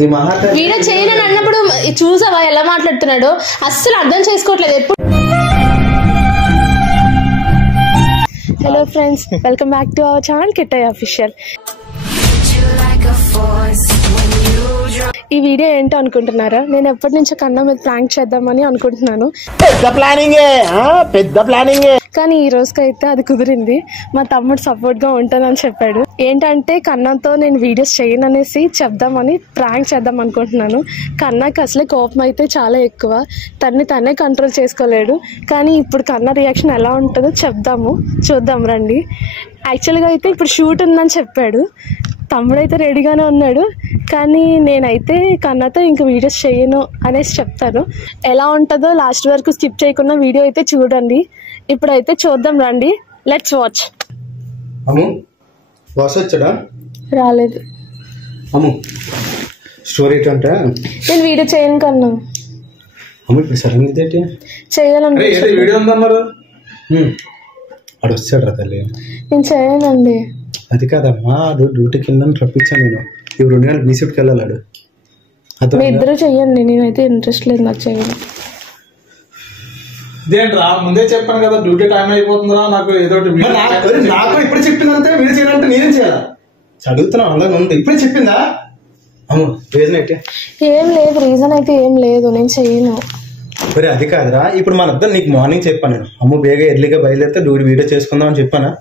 Video చేయనని అన్నప్పుడు చూసావా ఎలా మాట్లాడుతున్నాడు? అస్సలు అర్థం చేసుకోవట్లేదు. ఎప్పుడు hello friends, welcome back to our channel Kittayya official. ఈ వీడియో ఏంటో అనుకుంటున్నారా? నేను ఎప్పటి నుంచో కన్నా మీద ప్రాంక్ చేద్దామని అనుకుంటున్నాను. పెద్ద ప్లానింగ్ కానీ ఈ రోజుకైతే అది కుదిరింది. మా తమ్ముడు సపోర్ట్ గా ఉంటానని చెప్పాడు. ఏంటంటే కన్నాతో నేను వీడియోస్ చేయననేసి చెప్దామని ప్రాంక్ చేద్దాం అనుకుంటున్నాను. కన్నాకి అసలే కోపం అయితే చాలా ఎక్కువ, తనే కంట్రోల్ చేసుకోలేడు. కానీ ఇప్పుడు కన్నా రియాక్షన్ ఎలా ఉంటుందో చూద్దాం రండి. యాక్చువల్గా అయితే ఇప్పుడు షూట్ ఉందని చెప్పాడు. తమ్ముడైతే రెడీగానే ఉన్నాడు. కానీ నేనైతే కన్నాతో ఇంక వీడియోస్ చేయను అనేసి చెప్తాను. ఎలా ఉంటుందో లాస్ట్ వరకు స్కిప్ చేయకుండా వీడియో అయితే చూడండి. ఇప్పుడైతే చూద్దాం రండి. Let's watch. రాలేదు స్టోరీ ఏంటంటే నేను వీడియో చేయను కన్నా. చేయాలనుకుంటున్నాను. వచ్చాడు రా తల్లి. నేను చేయనండి. అది కాదమ్మా, డ్యూటీకి వెళ్ళాను రప్పించాను నేను. ఇప్పుడు 2 గంటలు బీసీకి వెళ్ళాడు. మీ ఇద్దరు చెయ్యండి, నేనైతే ఇంట్రెస్ట్ లేదు నాకు చేయను. ఇదేంట్రా ముందే చెప్పాను కదా డ్యూటీ టైం అయిపోతుందా, నాకు ఏదో నాకు ఇప్పుడు చెప్పిందంటే మీరు చేయాలంటే నేనేం చేయాలా? చదువుతున్నావు అలాగే ఉంది. ఇప్పుడే చెప్పిందా? అమ్మ రీజన్ అయితే ఏం లేదు, రీజన్ అయితే ఏం లేదు, నేను చెయ్యను. మరి అది కాదురా, ఇప్పుడు మన అద్దరు నీకు మార్నింగ్ చెప్పాను నేను, అమ్మ బేగ ఎర్లీగా బయలుదేరితే వీడియో చేసుకుందాం అని చెప్పానా?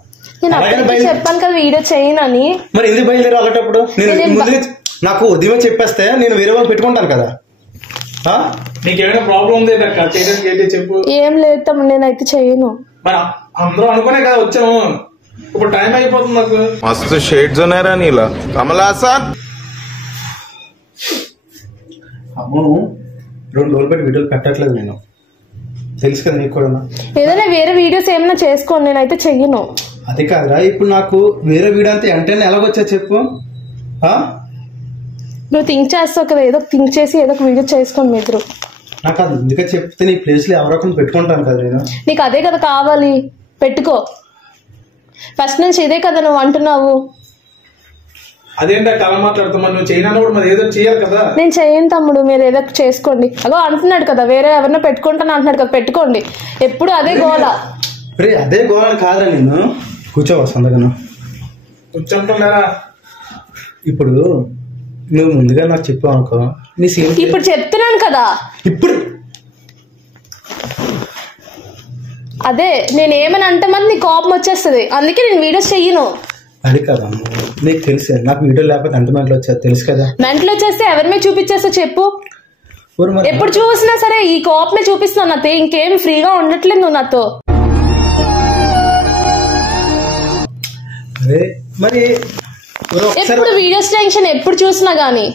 నేను చెప్పాను కదా వీడియో చేయనని. మరి ఎందుకు బయలుదేరి అలాంటప్పుడు? నేను ముందుగా నాకు ఉదయమే చెప్పేస్తే నేను వేరే వాళ్ళు పెట్టుకుంటాను కదా. నీకేమైనా ప్రాబ్లం ఉంది చెప్పు. ఏం లేదు తమ్ముడు, నేనైతే చేయను. మరి అందరూ అనుకునే కదా వచ్చాము, ఇప్పుడు టైం అయిపోతుంది. నాకు మస్తు షేడ్స్ ఉన్నాయరా నీలా కమలాసన్. అమ్మ 2 రోజులు పెట్టి వీడియోలు పెట్టట్లేదు నేను, తెలుసు కదా నీకు కూడా. ఏదైనా వేరే వీడియోస్ ఏమైనా చేసుకోండి, నేనైతే చెయ్యను. అది కాదురా, ఇప్పుడు నాకు వేరే వీడియో అంతే వెంటనే ఎలాగొచ్చా చెప్పు. నువ్వు థింక్ చేస్తావు కదా, ఏదో థింక్ చేసి ఏదో ఒక వీడియో చేసుకోండి మీ ఇద్దరు. నాకు అది ఎందుకంటే చెప్తే నీ ప్లేస్ లో ఎవరో ఒకరిని పెట్టుకుంటాను కదా నేను. నీకు అదే కదా కావాలి, పెట్టుకో. ఫస్ట్ నుంచి ఇదే కదా నువ్వు అంటున్నావు. అదేంటా కళ మాట్లాడుతున్నా, నువ్వు చేయనప్పుడు మరి ఏదో చేయాలి కదా. నేను చేయను తమ్ముడు, మీరు ఏదో చేసుకోండి. అగో అంటున్నాడు కదా వేరే ఎవరినో పెట్టుకుంటాను అంటున్నాడు కదా, పెట్టుకోండి. ఎప్పుడు అదే గోల. అదే గోల కాదురా, నేను కూర్చోవా సందగను కూర్చుంటున్నారా? ఇప్పుడు నువ్వు ముందుగా నాకు చెప్పావు అనుకో, నీ సీన్ ఇప్పుడు చెప్తున్నాను కదా. ఇప్పుడు అదే నేను ఏమని అంటే మరి నీ కోపం వచ్చేస్తుంది, అందుకే నేను వీడియోస్ చెయ్యను. అది కదమ్మా, నీకు తెలుసు నాకు వీడియో లేకపోతే ఎంత మెంటలు వచ్చేది తెలుసు కదా. మెంటలు వచ్చేస్తే ఎవరి మీద చూపించేస్తా చెప్పు. ఎప్పుడు చూసినా సరే ఈ కోపమే చూపిస్తున్నావు నాతో, ఇంకేం ఫ్రీగా ఉండట్లేదు నువ్వు నాతో. అరే మరి ఎప్పుడు వీడియోస్ టెన్షన్ ఎప్పుడు చూసినా గానీ.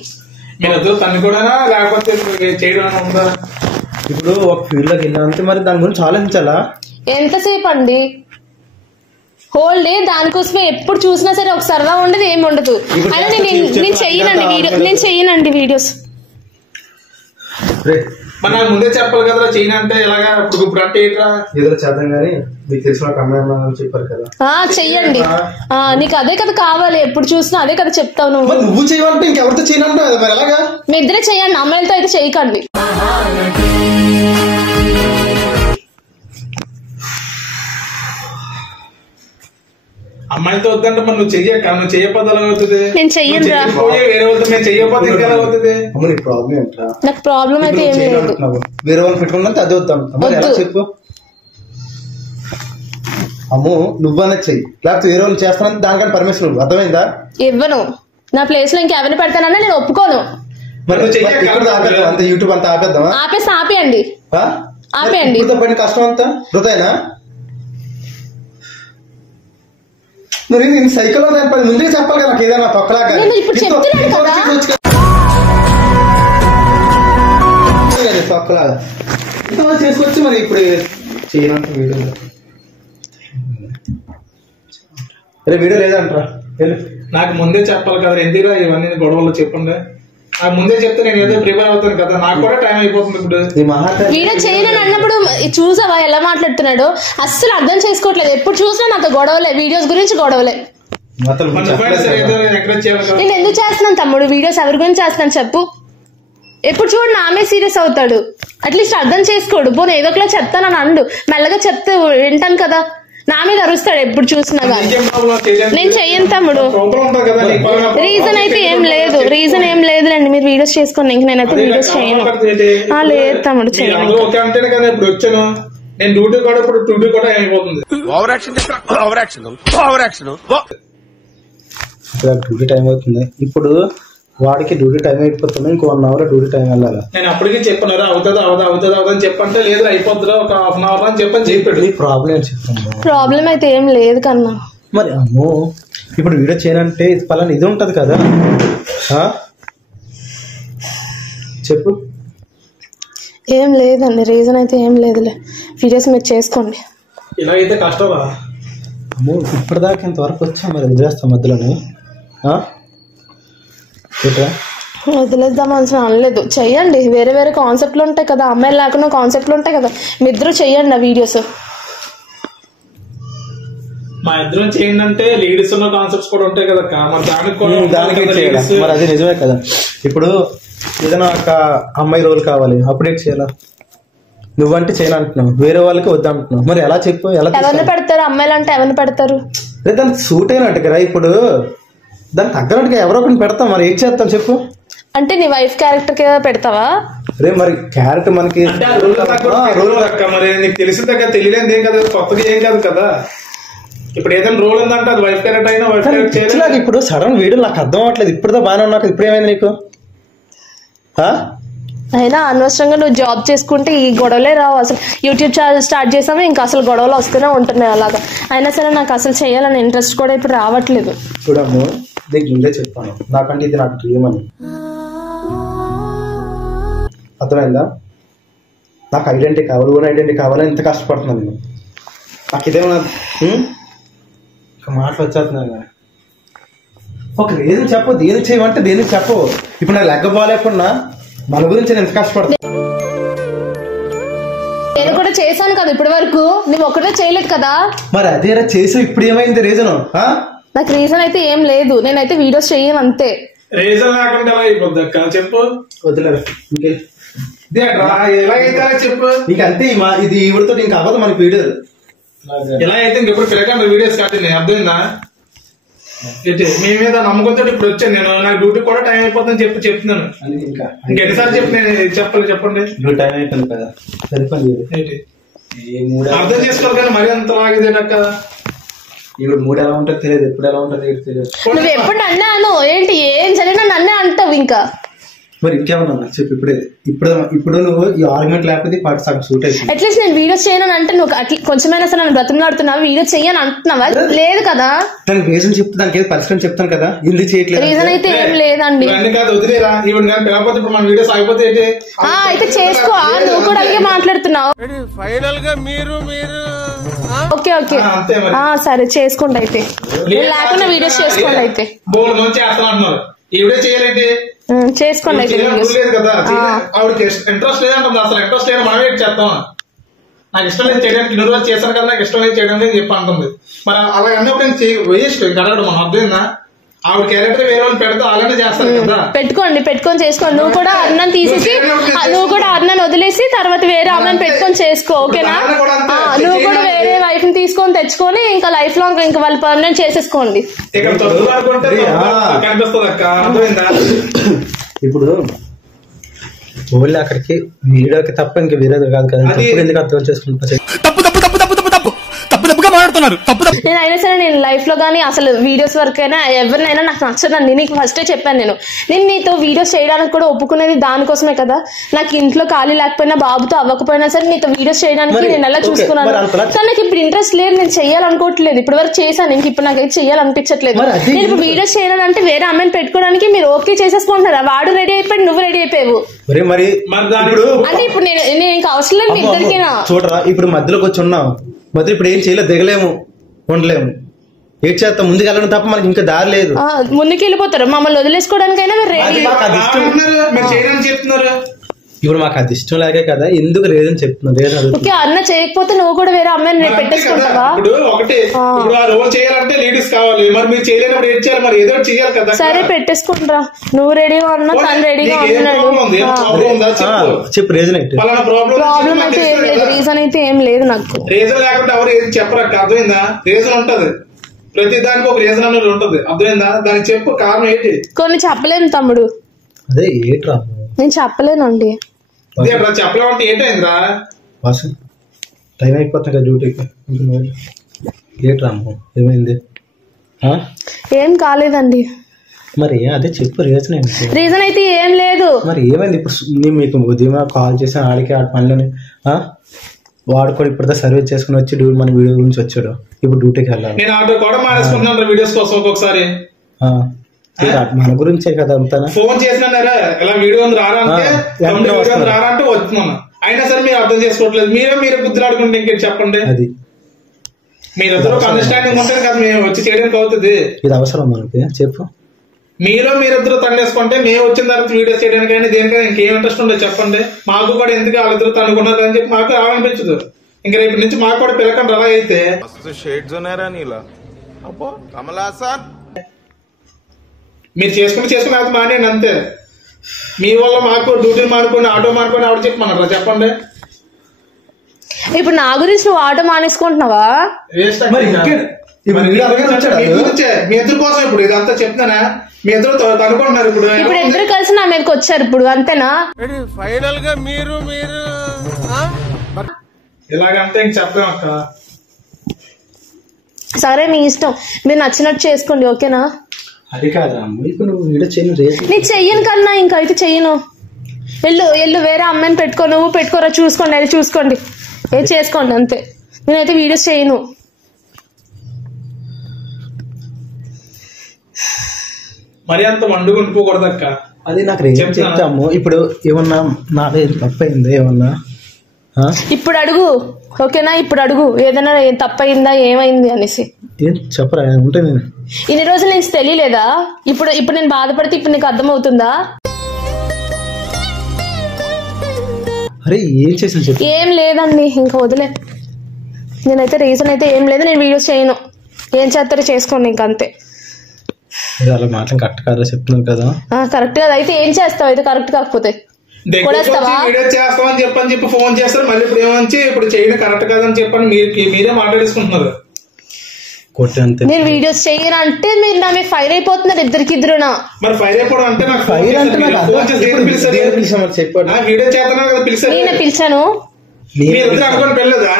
ఇప్పుడు ఒక ఫీల్డ్ లోకి వెళ్ళాలంటే మరి దాని గురించి ఆలోచించాలా? ఎంతసేపు అండి? హోల్ డే దానికోసమే, ఎప్పుడు చూసినా సరే ఒక సరదా ఉండదు, ఏమి ఉండదు. అయినా నేను చెయ్యనండి వీడియోస్. మన ముందే చెప్పాలి కదా చేయను అంటే ఎలాగా? ఇప్పుడు అంటే ఏదో చేద్దాం కానీ మీకు తెలిసిన కమ్మాయి చెప్పారు కదా. చెయ్యండి, నీకు అదే కదా కావాలి, ఎప్పుడు చూసినా అదే కదా చెప్తావు నువ్వు. నువ్వు చేయాలంటే ఇంకెవరితో చేయనంటే మరి ఎలాగా? మీ ఇద్దరే చెయ్యండి, అమ్మాయిలతో అయితే చేయకండి. అమ్మాయితో వద్దంటే మరి నువ్వు చెయ్యక, నువ్వు చెయ్యపోతే ఎలా అవుతుంది? నేను చెయ్యను రా. వేరే వాళ్ళతో మేము చెయ్యకపోతే ఇంకా ఎలా అవుతుంది? నాకు ప్రాబ్లం అయితే ఏం లేదు. వేరే వాళ్ళు పెట్టుకుంటే అది వద్దాం ఎలా చెప్పు. అమ్మో నువ్వన్నా చెయ్యి, లేకపోతే వేరే వాళ్ళు చేస్తానని దానికన్నా పర్మిషన్ ఇవ్వు, అర్థమైందా? ఇవ్వను. నా ప్లేస్ లో ఇంకెవరిని పెడతానన్నా నేను ఒప్పుకోను. అంత యూట్యూబ్ అంతా ఆపేద్దామా? ఆపేయండి. కష్టం అంతా వృధైనా? మరి నేను సైకిల్ ముందే చెప్పాలి కదా నాకు ఏదైనా తొక్కలాగా. తొక్కలాగా చేసుకొచ్చి మరి ఇప్పుడు చేయనంత వీడియో వీడియో లేదంటారా? నాకు ముందే చెప్పాలి కదా, ఎందుకు ఇవన్నీ గొడవలు చెప్పండి. నాకు ముందే చెప్తే నేను ఏదో ప్రిపేర్ అవుతాను కదా, నాకు కూడా టైం అయిపోతుంది. ఇప్పుడు వీడియో చేయలేని అన్నప్పుడు చూసావా ఎలా మాట్లాడుతున్నాడు? అస్సలు అర్థం చేసుకోవట్లేదు, ఎప్పుడు చూసినా నాకు గొడవలే, వీడియోస్ గురించి గొడవలే. అతను మన నువ్వైనా సరే ఏదో ఎంకరేజ్ చేయాలి కదా. నేను ఎందుకు చేస్తున్నాను తమ్ముడు వీడియోస్ ఎవరి గురించి చేస్తున్నాను చెప్పు. ఎప్పుడు చూడు నామే సీరియస్ అవుతాడు, అట్లీస్ట్ అర్థం చేసుకోడు. పోనీ ఏదో ఒకలా చెప్తానని అండు, మెల్లగా చెప్తే వింటాను కదా. నా మీద అరుస్తాడు ఎప్పుడు చూసినా కానీ. నీకేం ప్రాబ్లం చేయలేదు? నేను చెయ్యను తమ్ముడు. ప్రాబ్లం ఉంటుంది కదా నీకు. రీజన్ అయితే ఏం లేదు, రీజన్ ఏం లేదులేండి. మీరు వీడియోస్ చేసుకోండి, ఇంక నేనైతే వీడియోస్ చేయను. లేదు తమ్ముడు చేయను. అందరూ ఓకే అంటేనే కదా ఇప్పుడు వచ్చాను నేను. డ్యూటీ కూడా ఇప్పుడు డ్యూటీ కూడా అయిపోతుంది. డ్యూటీ టైం అవుతుంది ఇప్పుడు, వాడికి డ్యూటీ టైం అయిపోతుంది. ఇంకో 1 hour డ్యూటీ టైం వెళ్ళాలి. నేను అప్పటికే చెప్పాను అవుతుంది చెప్పంటే లేదు అయిపోతుందా ఒక 1/2 hour అని చెప్పాడు. నీ ప్రాబ్లం ఏం చెప్తాను? ప్రాబ్లం అయితే ఏం లేదు కన్నా. మరి అమ్మో ఇప్పుడు వీడియో చేయనంటే ఇది పలానా ఇది ఉంటది కదా. చెప్పు. ఏం లేదండి, రీజన్ అయితే ఏం లేదులే. వీడియోస్ మీరు చేసుకోండి. ఇలాగైతే కష్టం కదా. అమ్మో ఇప్పటిదాకా ఇంతవరకు వచ్చా మరి వదిలేస్తాం మధ్యలోనే. వదిలేద్దాం అని అనలేదు, చెయ్యండి. వేరే వేరే కాన్సెప్ట్లు ఉంటాయి కదా, అమ్మాయిలు లేకుండా కాన్సెప్ట్లు ఉంటాయి కదా, మీ ఇద్దరు చెయ్యండి ఆ వీడియోస్. మా ఇద్దరం చేయండి అంటే లేడీస్ ఉన్న కాన్సెప్ట్స్ కూడా ఉంటాయి కదా. దానికి మరి అది నిజమే కదా. ఇప్పుడు ఏదైనా ఒక అమ్మాయి రోల్ కావాలి, అప్డేట్ చేయాలా? నువ్వంటే చేయను అంటున్నావు, వేరే వాళ్ళకి వద్దా అంటున్నావు. మరి ఎలా చెప్పు? ఎవరిని పెడతారు? అమ్మాయిలు అంటే ఎవరిని పెడతారు? దానికి సూట్ అయినట్టు కదా. ఇప్పుడు దానికి తగ్గనట్టుగా ఎవరో ఒకరిని పెడతాం. మరి ఏం చేస్తాం చెప్పు? అంటే నీ వైఫ్ క్యారెక్టర్ కి పెడతావా? అరే మరి క్యారెక్టర్ మనకి మరి నీకు తెలిసిందే కదా, తెలియలేదు ఏం కదా, కొత్తగా ఏం కాదు కదా. ఇప్పుడు ఏదైనా రోల్ ఉందంటే అది వైఫ్ క్యారెక్టర్ అయినా వైఫ్ క్యారెక్టర్. ఇప్పుడు సడన్ వీడియో నాకు అర్థం అవ్వట్లేదు. ఇప్పుడుదా బాగానే ఉన్నాక ఇప్పుడు ఏమైంది నీకు? అయినా అనవసరంగా నువ్వు జాబ్ చేసుకుంటే ఈ గొడవలే రావు. అసలు యూట్యూబ్ ఛానల్ స్టార్ట్ చేసాము, ఇంకా అసలు గొడవలు వస్తూనే ఉంటున్నాయి అలాగా. అయినా సరే నాకు అసలు చేయాలని ఇంట్రెస్ట్ కూడా ఇప్పుడు రావట్లేదు. చూడము దీనికి ముందే చెప్తాను, నాకంటే ఇది నాకు డ్రీమ్ అని. అర్థమైందా? నాకు ఐడెంటిటీ కావాలి, ఓన్ ఐడెంటిటీ కావాలని ఇంత కష్టపడుతున్నాను నేను. నాకు ఇదేమన్నా మాటలు వచ్చేస్తున్నాను. ఒక రీజన్ చెప్పు, దేనికి చేయమంటే దేనికి చెప్పు. ఇప్పుడు నాకు లెక్క బాగాలేకుండా మన గురించి నేను ఎంత కష్టపడుతున్నా. నేను కూడా చేశాను కదా ఇప్పటి వరకు, నువ్వు ఒక్కటే చేయలేదు కదా. మరి అదే చేసి ఇప్పుడు ఏమైంది రీజన్? నాకు రీజన్ అయితే ఏం లేదు, నేనైతే వీడియోస్ చేయను అంతే. రీజన్ లేకుండా ఎలా అయిపోద్ది అక్క చెప్పు. వద్దులేరా ఎలాగైతే చెప్పు. నీకు అంతే ఇది ఈవిడతో ఇంకా అవ్వదు మనకి వీడియో. ఎలా అయితే ఇంకెప్పుడు పిల్లకంటే వీడియోస్ స్టార్ట్ అయింది, అర్థమైందా? మీ మీద నమ్మకంతో ఇప్పుడు వచ్చాను నేను. నాకు డ్యూటీ కూడా టైం అయిపోతుందని చెప్తున్నాను. ఇంకెన్నిసార్లు చెప్పి నేను చెప్పండి. టైం అయిపోయింది కదా, సరిపోయింది. అర్థం చేసుకోవాలి కానీ మరీ అంత లాగేదేనక్క. ఇప్పుడు మూడు ఎలా ఉంటుందో తెలియదు, ఎప్పుడు ఎలా ఉంటుందో తెలియదు. నువ్వు ఎప్పుడు అన్నాను ఏంటి, ఏం జరిగినా నన్నే అంటావు ఇంకా. మరి ఇంకేమన్నా చెప్పు. ఇప్పుడు నువ్వు ఈ ఆర్గ్యుమెంట్ లేకపోతే పాటు సగం సూట్ అయిపోయింది. అట్లీస్ట్ నేను వీడియోస్ చేయను అంటే నువ్వు కొంచెమైనా సరే నన్ను బ్రతిమలాడుతున్నావు. వీడియో చెయ్యని అంటున్నావా? లేదు కదా. దానికి రీజన్ చెప్తే దానికి ఏదో పరిష్కారం చెప్తాను కదా. ఇల్లు చేయట్లేదు రీజన్ అయితే ఏం లేదండి. వదిలేరా ఇప్పుడు మన వీడియోస్ అయిపోతే అయితే చేసుకో. నువ్వు కూడా అలాగే మాట్లాడుతున్నావు. ఫైనల్ గా మీరు ఓకే ఓకే సరే చేసుకోండి. అయితే లేకుండా వీడియోస్ చేసుకోండి. అయితే బోర్డు నుంచి చేస్తున్నారు ఈ వీడియో చేయాలంటే చేసుకోండి. అయితే లేదు కదా, ఆవిడకి ఇంట్రెస్ట్ లేదంటుంది. అసలు ఇంట్రెస్ట్ లేదు, మనమే చేస్తాం. నాకు ఇష్టం లేదు చేయడానికి, 2 రోజులు చేశాను కదా, నాకు ఇష్టం లేదు చేయడం లేదు చెప్పి అంటుంది. మరి అలా అన్నప్పుడు వేస్ట్ అడగడం. మనం అర్థమైందా? ఆవిడ క్యారెక్టర్ వేరే వాళ్ళు పెడితే అలానే చేస్తారు కదా. పెట్టుకొని చేసుకోండి. నువ్వు కూడా అన్నం తీసేసి, నువ్వు కూడా అన్నం వదిలేసి తర్వాత వేరే అమ్మని పెట్టుకొని చేసుకో. ఓకేనా? నువ్వు కూడా వేరే వైఫ్ ని తీసుకొని తెచ్చుకొని ఇంకా లైఫ్ లాంగ్ ఇంకా వాళ్ళు పర్మనెంట్ చేసేసుకోండి. ఇప్పుడు ఓన్లీ అక్కడికి వీడియోకి తప్ప ఇంకా వేరేది కాదు కదా. ఎందుకు అర్థం చేసుకుంటా? నేను అయినా సరే నేను లైఫ్ లో గానీ అసలు వీడియోస్ వరకైనా ఎవరినైనా నాకు నచ్చదండి. నీకు ఫస్టే చెప్పాను. నేను నీతో వీడియోస్ చేయడానికి కూడా ఒప్పుకునేది దానికోసమే కదా. నాకు ఇంట్లో ఖాళీ లేకపోయినా, బాబుతో అవ్వకపోయినా సరే నీతో వీడియోస్ చేయడానికి నేను ఎలా చూసుకున్నాను. కానీ నాకు ఇప్పుడు ఇంట్రెస్ట్ లేదు, నేను చెయ్యాలనుకోవట్లేదు. ఇప్పటి వరకు చేశాను, ఇంక ఇప్పుడు నాకు చెయ్యాలనిపించట్లేదు. నేను ఇప్పుడు వీడియోస్ చేయాలంటే వేరే అమ్మాయిని పెట్టుకోవడానికి మీరు ఓకే చేసేసుకుంటున్నారా? వాడు రెడీ అయిపోయి నువ్వు రెడీ అయిపోయావు అంటే ఇప్పుడు నేను ఇంకా అవసరం లేదు మీ ఇద్దరికైనా. చూడరా ఇప్పుడు మధ్యలోకి వచ్చి ఉన్నావు, మధ్య ఇప్పుడు ఏం చేయలేదు, దిగలేము, ఉండలేము, ఏం చేస్తాం? ముందుకు వెళ్ళడం తప్ప మనకి ఇంకా దారి లేదు. ముందుకు వెళ్ళిపోతారు, మమ్మల్ని వదిలేసుకోవడానికైనా మీరు రెడీ. చెప్తున్నారు ఇప్పుడు మాకు అది ఇష్టం లేకే కదా, ఎందుకు లేదని చెప్తున్నాను. రీజన్ ఓకే, అన్న చేయకపోతే నువ్వు కూడా వేరే అమ్మాయిని మరి అంతే కదా. పెట్టేసుకుంటావా? ఇప్పుడు ఒకటి ఇప్పుడు ఆ రోల్ చేయాలంటే లేడీస్ కావాలి, మరి మీరు చేయలేనప్పుడు ఏం చేయాలి, మరి ఏదో ఒకటి చేయాలి కదా. సరే పెట్టేసుకుంటా, నువ్వు రెడీగా ఉన్నా తను రెడీగా నీకు ఏం ఉన్నాడు. ప్రాబ్లం ఉంది? ఏం ప్రాబ్లం ఉందా చెప్పు. చెప్పు రీజన్ ఏంటి? పలానా ప్రాబ్లం ప్రాబ్లం అయితే ఏం లేదు, రీజన్ అయితే ఏం లేదు నాకు. రీజన్ లేకుండా ఎవరు ఏం చెప్పరక్క, అర్థమైందా? రీజన్ ఉంటది, ప్రతి దానికి ఒక రీజన్ అనేది ఉంటది, అర్థమైందా? దానికి చెప్పు కారణం ఏంటి. కొన్ని చెప్పలేను తమ్ముడు, అదే ఏట్రా నేను చెప్పలేనండి. అదే అట్లా చెప్పలేమంటే ఏంటైందిరా? వాసు టైం అయిపోతుంది కదా డ్యూటీకి. ఏట్రా అమ్మ ఏమైంది? ఏం కాలేదండి. మరి అదే చెప్పు రీజన్ ఏంటి? రీజన్ అయితే ఏం లేదు. మరి ఏమైంది? ఇప్పుడు నేను మీకు ఉదయం కాల్ చేసాను, ఆడికి ఆడి పనిలోనే వాడు కూడా ఇప్పుడు సర్వీస్ చేసుకుని వచ్చి మన వీడియో గురించి వచ్చాడు, ఇప్పుడు డ్యూటీకి వెళ్ళాలి. నేను ఆటో కూడా మానేసుకుంటున్నాను వీడియోస్ కోసం. ఒక్కొక్కసారి మన గురించే కదా అంతా. ఫోన్ చేసినా ఇలా వీడియో రారా అంటే రారా అంటే వస్తున్నాను, అయినా సరే మీరు అర్థం చేసుకోవట్లేదు. మీరే గుద్దులాడుకుంటే ఇంకేం చెప్పండి. అది మీరిద్దరు అండర్స్టాండింగ్ ఉంటే కదా మేము వచ్చి చేయడానికి అవుతుంది. ఇది అవసరం మనకి, చెప్పు. మీరిద్దరు తన్నేసుకుంటే మేము వచ్చిన తర్వాత వీడియోస్ చేయడానికి కానీ దేనికైనా ఇంకేం ఇంట్రెస్ట్ ఉండదు చెప్పండి. మాకు కూడా ఎందుకు వాళ్ళిద్దరు తన్నుకున్నారు అని చెప్పి మాకు రావాలనిపించదు. ఇంకా రేపు నుంచి మాకు కూడా పిల్లకండి అలా అయితే. షేడ్స్ ఉన్నారా నీలా? అబ్బో కమలాసన్ మీరు చేసుకుని అది మానేయండి అంతే. మీ వల్ల మాకు డ్యూటీలు మానుకొని ఆటో మానుకొని ఆవిడ చెప్పమన్నారా చెప్పండి. ఇప్పుడు నా గురించి నువ్వు ఆటో మానేసుకుంటున్నావా? మీ ఇద్దరు కోసం ఇప్పుడు ఇదంతా చెప్తానా? మీ ఇద్దరు తనుకుంటున్నారు ఇప్పుడు. ఇప్పుడు ఇద్దరు కలిసి నా మీదకి వచ్చారు ఇప్పుడు, అంతేనా? ఫైనల్ గా మీరు ఇలాగంటే ఇంక చెప్పలేం అక్క. సరే మీ ఇష్టం, మీరు నచ్చినట్టు చేసుకోండి, ఓకేనా? అది కాదా ఇప్పుడు నువ్వు వీడియో చేయను రేపు నేను చెయ్యను కన్నా, ఇంకైతే చెయ్యను. ఎల్లు వేరే అమ్మాయిని పెట్టుకో, నువ్వు పెట్టుకోరా, చూసుకోండి, అది చూసుకోండి, ఏది చేసుకోండి అంతే. నేనైతే వీడియోస్ చేయను. మరి అంత మండుగా ఉండిపోకూడదు అక్క. అది నాకు రేపు చెప్తాము. ఇప్పుడు ఏమన్నా నాదే తప్పైందా ఏమన్నా? ఇప్పుడు అడుగు, ఓకేనా? ఇప్పుడు అడుగు, ఏదైనా తప్పయిందా ఏమైంది అనేసి. ఏం చెప్పరా ఉంటే నేను ఇన్ని రోజులు నీకు తెలియలేదా? ఇప్పుడు నేను బాధపడితే ఇప్పుడు నీకు అర్థమవుతుందా? అరే ఏం చేసాను చెప్పు. ఏం లేదండి, ఇంకా వదిలే. నేనైతే రీజన్ అయితే ఏం లేదు, నేను వీడియోస్ చేయను. ఏం చేస్తారో చేసుకోండి ఇంకంతే. అలా మాటలు కరెక్ట్ కాదా చెప్తున్నాను కదా. కరెక్ట్ కదా, అయితే ఏం చేస్తావు? అయితే కరెక్ట్ కాకపోతే వీడియో చేస్తామని చెప్పి ఫోన్ చేస్తారు. మళ్ళీ ఇప్పుడు ఏమంచి ఇప్పుడు చేయడం కరెక్ట్ కాదని చెప్పని మీరే మాట్లాడేసుకుంటున్నారు. నేను వీడియోస్ చేయను అంటే మీరు నా మీద ఫైర్ అయిపోతున్నారు ఇద్దరికిద్దరునా. మరి ఫైర్ అయిపోవడం అంటే నాకు ఫైర్ అంటే వీడియో చేస్తున్నాను కదా పిలిచారు. నేనే పిలిచాను. అనుకోని పెళ్ళదా?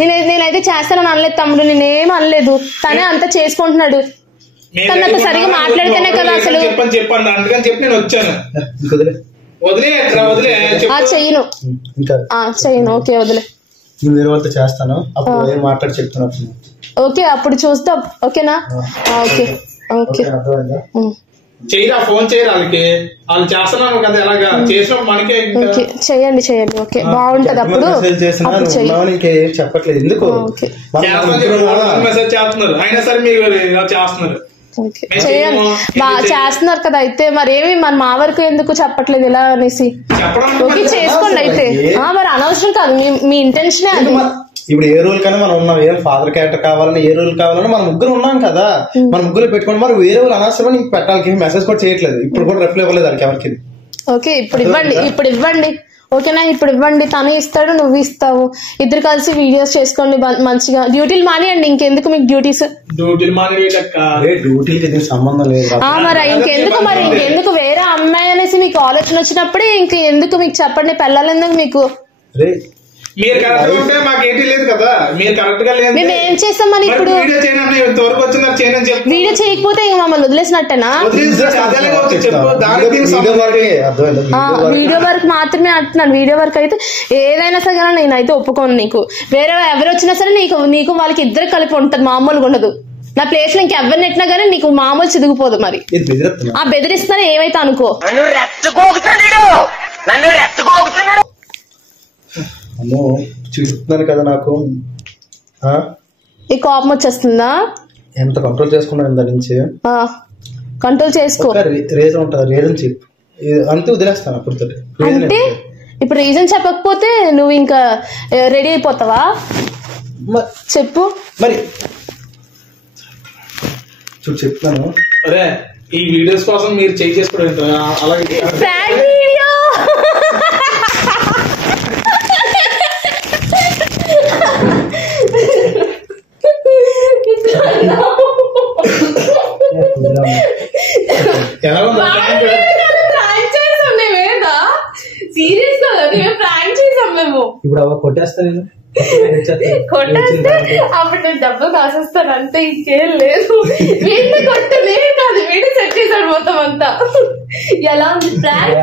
నేనైతే చేస్తానని అనలేదు తమ్ముడు, నేనేం అనలేదు. తనే అంతా చేసుకుంటున్నాడు. తనతో సరిగా మాట్లాడితేనే కదా అసలు. చెప్పండి అందుకని చెప్పి నేను వచ్చాను. చెయ్యను చెయ్యను, ఓకే వదిలే. వేరే వాళ్ళతో చేస్తాను, అప్పుడు మాట్లాడి చెప్తాను. ఓకే అప్పుడు చూస్తా, ఓకేనా? ఓకే ఓకే చేయరా, ఫోన్ చేయరా వాళ్ళకి. వాళ్ళు చేస్తున్నాను కదా ఎలాగా చేసినప్పుడు మనకే. ఓకే చేయండి ఓకే బాగుంటది. అప్పుడు చెప్పట్లేదు ఎందుకు మెసేజ్ చేస్తున్నారు, అయినా సరే మీరు చేస్తున్నారు. చేస్తున్నారు కదా, అయితే మరేమి మన మా వరకు ఎందుకు చెప్పట్లేదు ఇలా అనేసి. ఓకే చేసుకోండి అయితే. మరి అనవసరం కాదు, మీ ఇంటెన్షనే అది. ఇప్పుడు ఏ రూల్ కన్నా మనం ఉన్నాం, ఏం ఫాదర్ క్యారెక్టర్ కావాలని ఏ రూల్ కావాలని మనం ముగ్గురు ఉన్నాం కదా, మన ముగ్గురు పెట్టుకోండి. మరి వేరే వాళ్ళు అనవసరం నీకు పెట్టాలి, మెసేజ్ కూడా చేయట్లేదు, ఇప్పుడు కూడా రిప్లై ఇవ్వలేదు దానికి ఎవరికి. ఓకే ఇప్పుడు ఇవ్వండి ఓకేనా? ఇప్పుడు ఇవ్వండి, తను ఇస్తాడు, నువ్వు ఇస్తావు, ఇద్దరు కలిసి వీడియోస్ చేసుకోండి మంచిగా. డ్యూటీలు మానేయండి, ఇంకెందుకు మీకు డ్యూటీస్? డ్యూటీకి సంబంధం లేదు. మరి ఇంకెందుకు వేరే అమ్మాయి అనేసి మీకు ఆలోచన వచ్చినప్పుడే ఇంకెందుకు మీకు చెప్పండి, పెళ్ళాలి ఎందుకు మీకు? మీరు కరెక్ట్ గా ఉంటే మాకు ఏంటి లేదు కదా, మీరు కరెక్ట్ గా లేదు. మేము ఏం చేస్తాం మరి? ఇప్పుడు వీడియో చేయకపోతే మమ్మల్ని వదిలేసినట్టేనా? వీడియో వర్క్ మాత్రమే అంటున్నాను. వీడియో వర్క్ అయితే ఏదైనా సరే నేనైతే ఒప్పుకోను. నీకు వేరే ఎవరు వచ్చినా సరే నీకు వాళ్ళకి ఇద్దరు కలిపి ఉంటది, మామూలుగా ఉండదు. నా ప్లేస్ లో ఇంకెవరిని ఎట్టినా కానీ నీకు మామూలు చిదిగిపోదు. మరి బెదిరిస్తానే ఏమైతే అనుకో. అమ్మో చూస్తున్నాను కదా నాకు ఈ కోపం వచ్చేస్తుందా? ఎంత కంట్రోల్ చేసుకున్నాను దాని నుంచి. కంట్రోల్ చేసుకో. రీజన్ ఉంటుంది, రీజన్ చెప్పు అంతే వదిలేస్తాను. అప్పుడు అంటే ఇప్పుడు రీజన్ చెప్పకపోతే నువ్వు ఇంకా రెడీ అయిపోతావా? చెప్పు మరి చూడు చెప్తాను. అరే ఈ వీడియోస్ కోసం మీరు చేయి చేసుకోవడం అలాగే ప్రాంక్ వీడియో. ఎలా ఉందా ప్రాంక్ చేసాం మేమేదా? సీరియస్ గా ప్రాంక్ చేసాం మేము. ఇప్పుడు అవ కొట్టేస్తా నేను కొట్టేస్తే అప్పుడు నేను డబ్బులు కాసేస్తాను అంతే, ఇంకేం లేదు. వీడిని కొట్టలే కాదు, వీడిని సెట్ చేశాడు మొత్తం అంతా. ఎలా ఉంది ప్రాంక్?